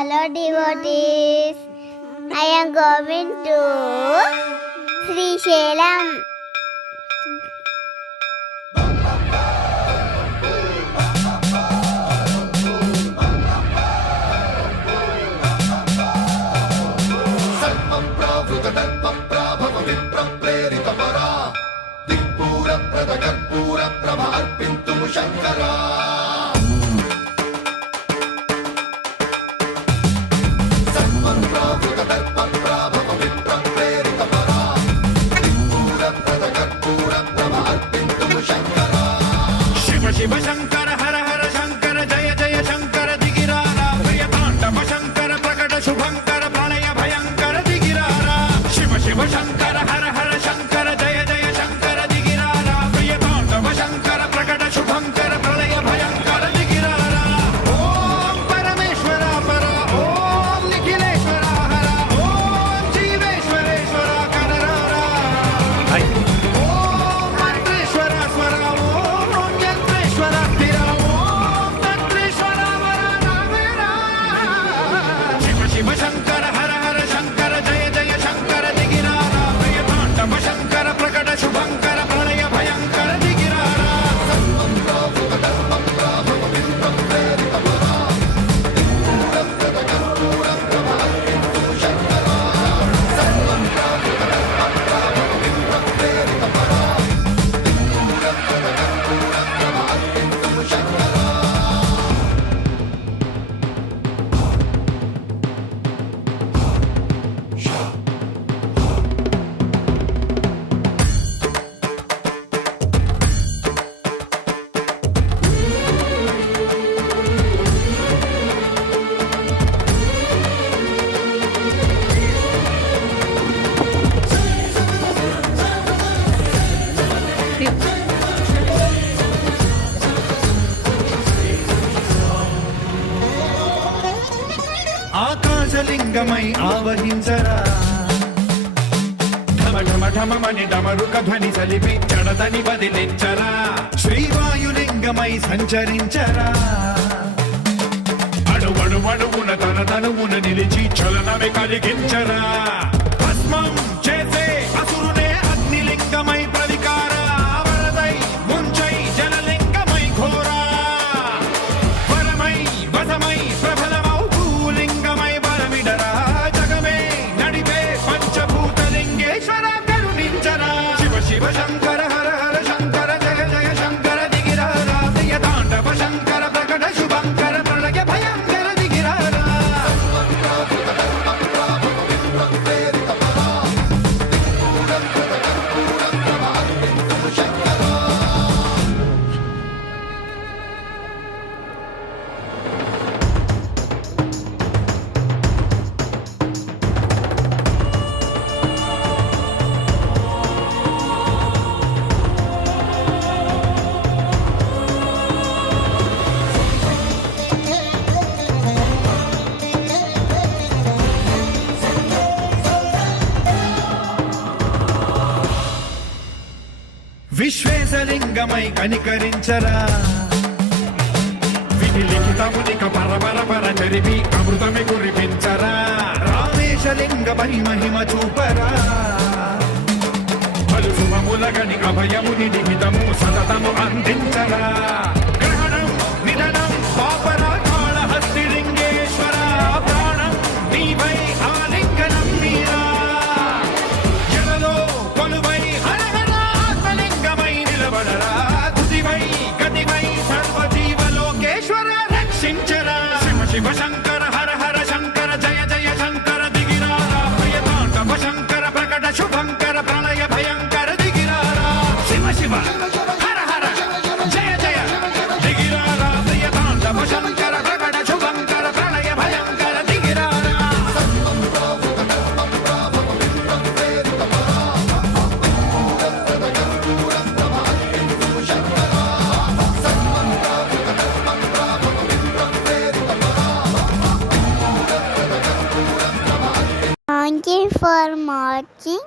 Hello devotees, I am going to Sri Shelam. Shiv Shankar हर हर शंकर जय जय शंकर दिगिरारा प्रियतांडव शंकर प्रकट शुभंकर प्रलय भयंकर दिगिरारा शिव शिव शंकर हर हर शंकर जय जय शंकर दिगिरारा प्रियतांडव शंकर प्रकट शुभंकर प्रलय भयंकर दिगिरारा ओम परमेश्वर पर ओम निखिलेश्वर हर ओम जीवेश्वरेश्वर कररारा ओम मंत्रेश्वर स्वर शिव शंकर हर हर शंकर जय जय शंकर दिगिरारा प्रियतांडव शंकर प्रकट शुभंकर प्रलय भयंकर दिगिरारा ఆకాశలింగమై ఆవహించరా ఢమ ఢమ ఢమమని డమరుక ధ్వని సలిపి జడదని బదిలించరా శ్రీవాయులింగమై సంచరించరా అణువణువున తన తనువున నిలిచి చలనమే కలిగించరా భస్మం చేసే అసురునే అగ్నిలింగమై ప్రవికార వరదై ముంచై జలలింగమై ఘోరా వరమై వసమై ప్రబలమౌ భూలింగమై బలమిడరా జగమే నడిపే పంచభూతలింగేశ్వర కరుణించరా శివ శివ శంకర హర హర శంకర జయ జయ శంకర దిగిరారా ప్రియతాండవ శంకర ప్రకట శుభంకర ప్రళయ భయంకర దిగిరారా విశ్వేశలింగమై కనికరించరా విధి లిఖితమునిక పరపర పర జరిపి అమృతమి కురిపించరా రామేశలింగమై మహిమ చూపరా పలు శుభములగని అభయముని నిమితము సతతము అందించరా గ్రహణం నిధనం పాపర కాళహస్తి లింగేశ్వర ప్రాణం నీవై ఆలింగనం మీరా జలలో కొలువై హర హర ఆత్మలింగమై నిలబడరా తుదివై గతివై సర్వజీవలోకేశ్వర రక్షించరా శివ శివ శంకర హర హర శంకర జయ జయ శంకర దిగిరారా ప్రియతాండవ శంకర ప్రకట శుభంకర ప్రళయ భయంకర దిగిరారా శివ శివ హర హర జయ జయ దిగిరారా ప్రియతాండవ శంకర ప్రకట శుభంకర ప్రళయ భయంకర దిగిరారా Thank you for watching.